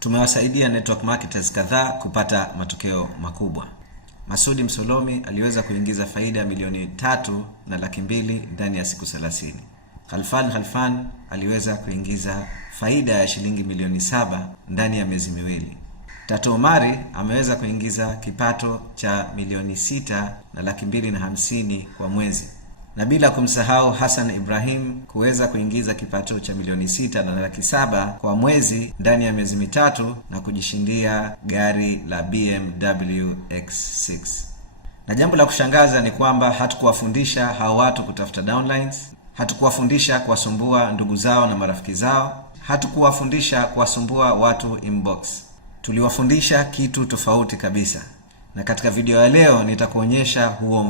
Tumewasaidia network marketers kadhaa kupata matokeo makubwa. Masudi Msolomi aliweza kuingiza faida milioni 3.2 ndani ya siku 30. Khalfan aliweza kuingiza faida ya shilingi milioni 7 ndani ya miezi miwili. Tatu Omari ameweza kuingiza kipato cha milioni 6.250 kwa mwezi. Na bila kumsahau Hassan Ibrahim kuweza kuingiza kipato cha milioni 6.7 kwa mwezi ndani ya miezi mitatu na kujishindia gari la BMW X6. Na jambo la kushangaza ni kwamba hatukuwafundisha hao watu kutafuta downlines, hatukuwafundisha kuwasumbua ndugu zao na marafiki zao, hatukuwafundisha kuwasumbua watu inbox. Tuliwafundisha kitu tofauti kabisa. Na katika video ya leo nitakuonyesha huo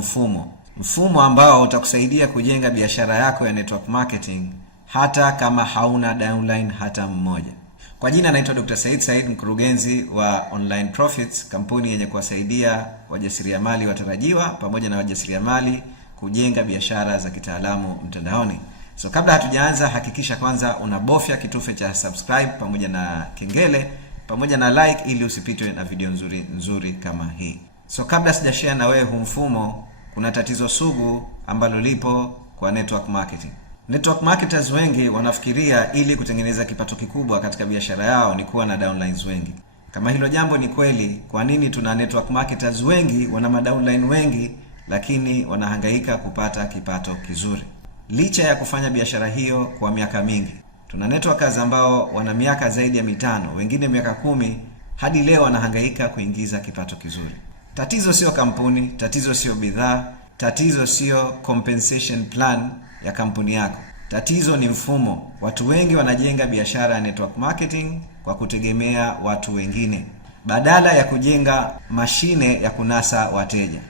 mfumo ambao utakusaidia kujenga biashara yako ya network marketing hata kama hauna downline hata mmoja. Kwa jina naitwa Dr. Said, mkurugenzi wa Online Profits, kampuni yenye kuwasaidia wajasiriamali watarajiwa pamoja na wajasiriamali kujenga biashara za kitaalamu mtandaoni. So kabla hatujaanza, hakikisha kwanza unabofya kitufe cha subscribe pamoja na kengele pamoja na like ili usipitwe na video nzuri kama hii. So kabla sijashare na wewe huu mfumo, kuna tatizo sugu ambalo lipo kwa network marketing. Network marketers wengi wanafikiria ili kutengeneza kipato kikubwa katika biashara yao ni kuwa na downlines wengi. Kama hilo jambo ni kweli, kwa nini tuna network marketers wengi wana madownline wengi lakini wanahangaika kupata kipato kizuri? Licha ya kufanya biashara hiyo kwa miaka mingi, tuna networkers ambao wana miaka zaidi ya 5, wengine miaka 10, hadi leo wanahangaika kuingiza kipato kizuri. Tatizo sio kampuni, tatizo sio bidhaa, tatizo sio compensation plan ya kampuni yako. Tatizo ni mfumo. Watu wengi wanajenga biashara ya network marketing kwa kutegemea watu wengine badala ya kujenga mashine ya kunasa wateja.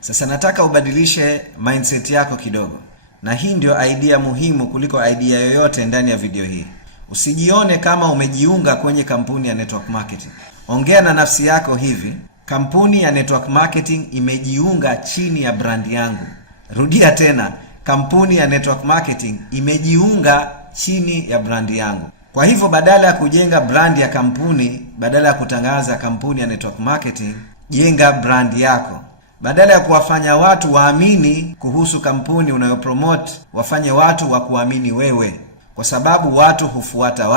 Sasa nataka ubadilishe mindset yako kidogo. Na hii ndio idea muhimu kuliko idea yoyote ndani ya video hii. Usijione kama umejiunga kwenye kampuni ya network marketing. Ongea na nafsi yako hivi: kampuni ya network marketing imejiunga chini ya brand yangu. Rudia tena, kampuni ya network marketing imejiunga chini ya brand yangu. Kwa hivyo badala ya kujenga brand ya kampuni, badala ya kutangaza kampuni ya network marketing, jenga brand yako. Badala ya kuwafanya watu waamini kuhusu kampuni unayopromote, wafanye watu wa kuamini wewe. Kwa sababu watu hufuata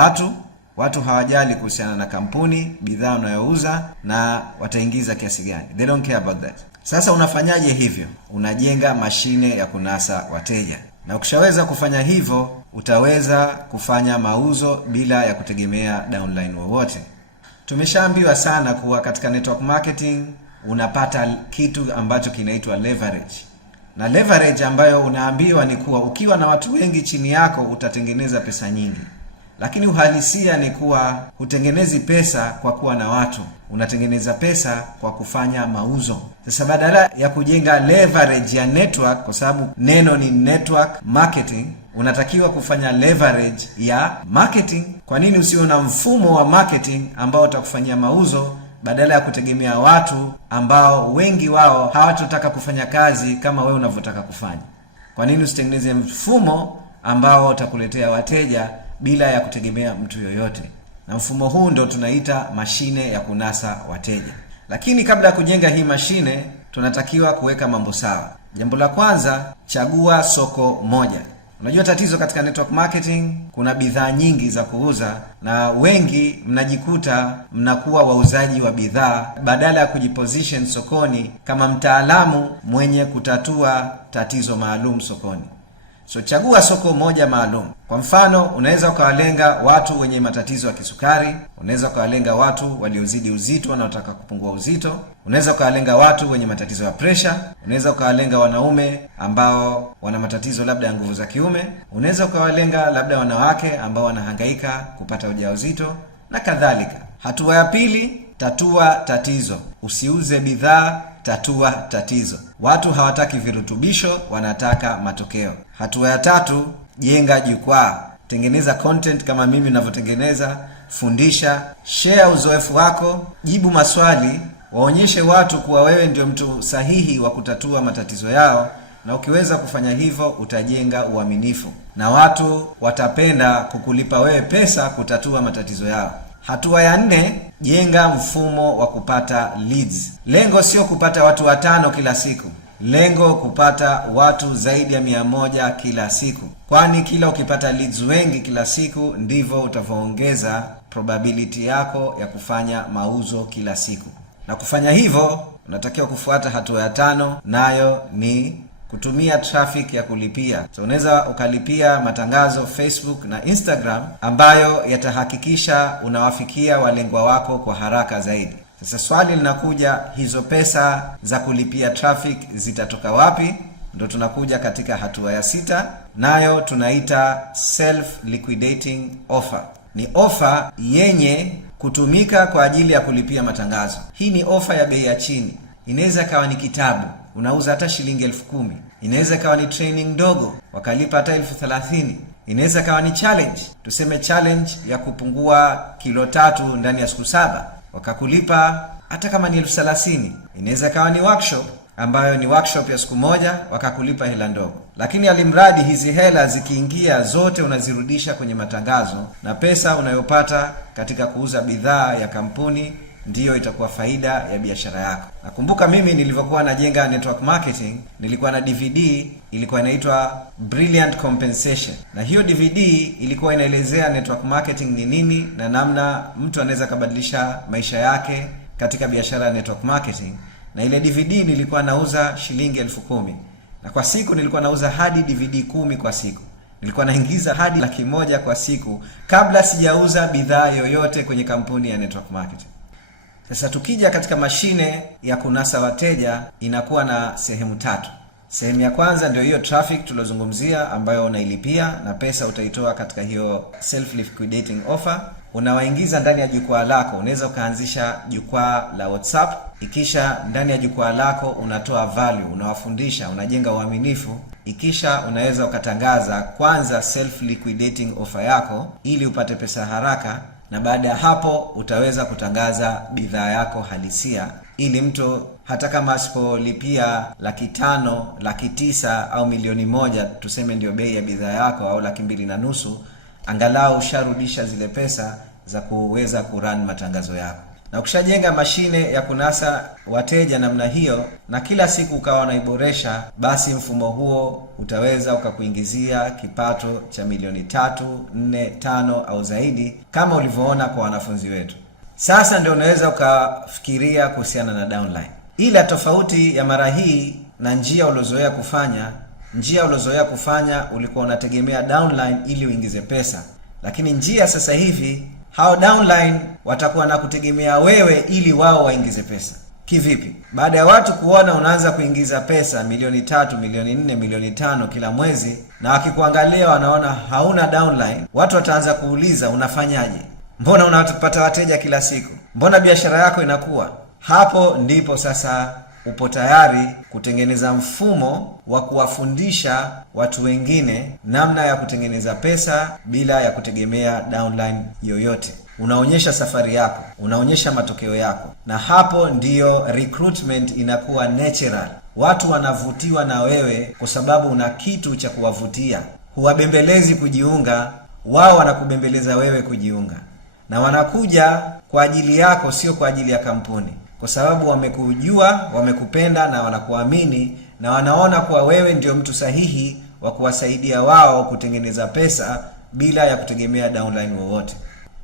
watu hawajali kuhusiana na kampuni, bidhaa unayouza na wataingiza kiasi gani. They don't care about that. Sasa unafanyaje hivyo? Unajenga mashine ya kunasa wateja. Na ukishaweza kufanya hivyo, utaweza kufanya mauzo bila ya kutegemea downline wowote. Tumeshaambiwa sana kuwa katika network marketing unapata kitu ambacho kinaitwa leverage. Na leverage ambayo unaambiwa ni kuwa ukiwa na watu wengi chini yako utatengeneza pesa nyingi. Lakini uhalisia ni kuwa hutengenezi pesa kwa kuwa na watu, unatengeneza pesa kwa kufanya mauzo. Sasa badala ya kujenga leverage ya network, kwa sababu neno ni network marketing, unatakiwa kufanya leverage ya marketing. Kwa nini usiwe na mfumo wa marketing ambao utakufanyia mauzo badala ya kutegemea watu ambao wengi wao hawatotaka kufanya kazi kama wewe unavyotaka kufanya? Kwa nini usitengeneze mfumo ambao utakuletea wateja bila ya kutegemea mtu yoyote? Na mfumo huu ndo tunaita mashine ya kunasa wateja. Lakini kabla ya kujenga hii mashine, tunatakiwa kuweka mambo sawa. Jambo la kwanza, chagua soko moja. Unajua tatizo katika network marketing, kuna bidhaa nyingi za kuuza na wengi mnajikuta mnakuwa wauzaji wa bidhaa badala ya kujiposition sokoni kama mtaalamu mwenye kutatua tatizo maalum sokoni. So chagua soko moja maalum. Kwa mfano, unaweza ukawalenga watu wenye matatizo ya kisukari, unaweza ukawalenga watu waliozidi uzito wanaotaka kupungua uzito, unaweza ukawalenga watu wenye matatizo ya pressure, unaweza ukawalenga wanaume ambao wana matatizo labda ya nguvu za kiume, unaweza ukawalenga labda wanawake ambao wanahangaika kupata ujauzito na kadhalika. Hatua ya pili, tatua tatizo. Usiuze bidhaa, tatua tatizo. Watu hawataki virutubisho, wanataka matokeo. Hatua ya tatu, jenga jukwaa. Tengeneza content kama mimi ninavyotengeneza, fundisha, share uzoefu wako, jibu maswali, waonyeshe watu kuwa wewe ndio mtu sahihi wa kutatua matatizo yao. Na ukiweza kufanya hivyo, utajenga uaminifu na watu watapenda kukulipa wewe pesa kutatua matatizo yao. Hatua ya 4, jenga mfumo wa kupata leads. Lengo sio kupata watu 5 kila siku. Lengo kupata watu zaidi ya 100 kila siku. Kwani kila ukipata leads wengi kila siku ndivyo utavyoongeza probability yako ya kufanya mauzo kila siku. Na kufanya hivyo unatakiwa kufuata hatua ya 5, nayo ni kutumia traffic ya kulipia. So unaweza ukalipia matangazo Facebook na Instagram ambayo yatahakikisha unawafikia walengwa wako kwa haraka zaidi. Sasa swali linakuja, hizo pesa za kulipia traffic zitatoka wapi? Ndio tunakuja katika hatua ya 6, nayo tunaita self liquidating offer. Ni offer yenye kutumika kwa ajili ya kulipia matangazo. Hii ni offer ya bei ya chini. Inaweza kawa ni kitabu, unauza hata shilingi 10,000. Inaweza kawa ni training ndogo, wakalipa hata 30,000. Inaweza kawa ni challenge, tuseme challenge ya kupungua kilo 3 ndani ya siku 7, wakakulipa hata kama ni 30,000. Inaweza kawa ni workshop ambayo ni workshop ya siku 1, wakakulipa hela ndogo. Lakini alimradi hizi hela zikiingia zote unazirudisha kwenye matangazo, na pesa unayopata katika kuuza bidhaa ya kampuni ndiyo itakuwa faida ya biashara yako. Nakumbuka mimi nilivyokuwa najenga network marketing, nilikuwa na DVD ilikuwa inaitwa Brilliant Compensation. Na hiyo DVD ilikuwa inaelezea network marketing ni nini na namna mtu anaweza kubadilisha maisha yake katika biashara ya network marketing. Na ile DVD nilikuwa nauza shilingi 10,000. Na kwa siku nilikuwa nauza hadi DVD 10 kwa siku. Nilikuwa naingiza hadi 100,000 kwa siku kabla sijauza bidhaa yoyote kwenye kampuni ya network marketing. Sasa tukija katika mashine ya kunasa wateja, inakuwa na sehemu 3. Sehemu ya kwanza ndio hiyo traffic tulozungumzia ambayo unailipia na pesa utaitoa katika hiyo self liquidating offer. Unawaingiza ndani ya jukwaa lako. Unaweza ukaanzisha jukwaa la WhatsApp, ikisha ndani ya jukwaa lako unatoa value, unawafundisha, unajenga uaminifu. Ikisha unaweza ukatangaza kwanza self liquidating offer yako ili upate pesa haraka, na baada ya hapo utaweza kutangaza bidhaa yako halisia ili mtu hata kama asipolipia 500,000, 900,000 au 1,000,000, tuseme ndio bei ya bidhaa yako, au 250,000, angalau usharudisha zile pesa za kuweza kurun matangazo yako. Na ukishajenga mashine ya kunasa wateja namna hiyo na kila siku ukawa unaiboresha, basi mfumo huo utaweza ukakuingizia kipato cha milioni 3, 4, 5 au zaidi kama ulivyoona kwa wanafunzi wetu. Sasa ndio unaweza ukafikiria kuhusiana na downline. Ila tofauti ya mara hii na njia ulozoea kufanya, ulikuwa unategemea downline ili uingize pesa. Lakini njia sasa hivi hao downline watakuwa na kutegemea wewe ili wao waingize pesa. Kivipi? Baada ya watu kuona unaanza kuingiza pesa milioni 3, milioni 4, milioni 5 kila mwezi, na wakikuangalia wanaona hauna downline, watu wataanza kuuliza unafanyaje? Mbona unapata wateja kila siku? Mbona biashara yako inakuwa? Hapo ndipo sasa upo tayari kutengeneza mfumo wa kuwafundisha watu wengine namna ya kutengeneza pesa bila ya kutegemea downline yoyote. Unaonyesha safari yako, unaonyesha matokeo yako, na hapo ndiyo recruitment inakuwa natural. Watu wanavutiwa na wewe kwa sababu una kitu cha kuwavutia. Huwabembelezi kujiunga, wao wanakubembeleza wewe kujiunga, na wanakuja kwa ajili yako, sio kwa ajili ya kampuni, kwa sababu wamekujua, wamekupenda na wanakuamini, na wanaona kuwa wewe ndio mtu sahihi wa kuwasaidia wao kutengeneza pesa bila ya kutegemea downline wowote.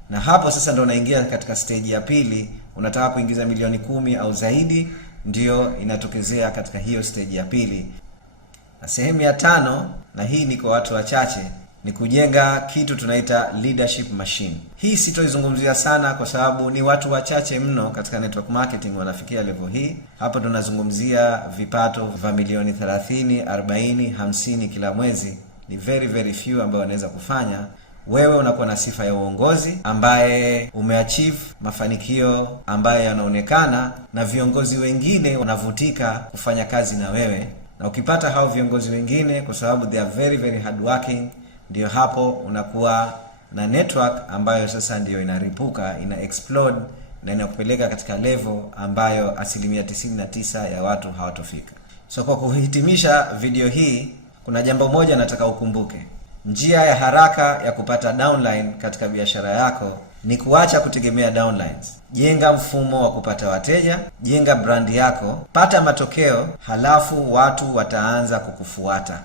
Na hapo sasa ndo unaingia katika stage ya pili. Unataka kuingiza milioni 10 au zaidi, ndio inatokezea katika hiyo stage ya pili. Na sehemu ya 5, na hii ni kwa watu wachache, ni kujenga kitu tunaita leadership machine. Hii sitoizungumzia sana kwa sababu ni watu wachache mno katika network marketing wanafikia level hii. Hapo tunazungumzia vipato vya milioni 30, 40, 50 kila mwezi. Ni very few ambao wanaweza kufanya. Wewe unakuwa na sifa ya uongozi ambaye umeachieve mafanikio ambayo yanaonekana, na viongozi wengine wanavutika kufanya kazi na wewe. Na ukipata hao viongozi wengine, kwa sababu they are very hardworking, ndio hapo unakuwa na network ambayo sasa ndio inaripuka, ina explode na inakupeleka katika level ambayo 99% ya watu hawatofika. So kwa kuhitimisha video hii, kuna jambo moja nataka ukumbuke. Njia ya haraka ya kupata downline katika biashara yako ni kuacha kutegemea downlines. Jenga mfumo wa kupata wateja, jenga brandi yako, pata matokeo, halafu watu wataanza kukufuata.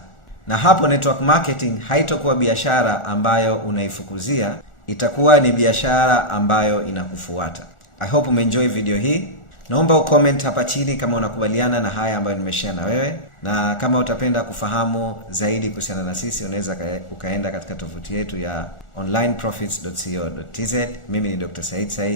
Na hapo network marketing haitakuwa biashara ambayo unaifukuzia, itakuwa ni biashara ambayo inakufuata. I hope umeenjoy video hii. Naomba ucomment hapa chini kama unakubaliana na haya ambayo nimeshare na wewe, na kama utapenda kufahamu zaidi kuhusiana na sisi, unaweza ukaenda katika tovuti yetu ya onlineprofits.co.tz. Mimi ni Dr. Said Said.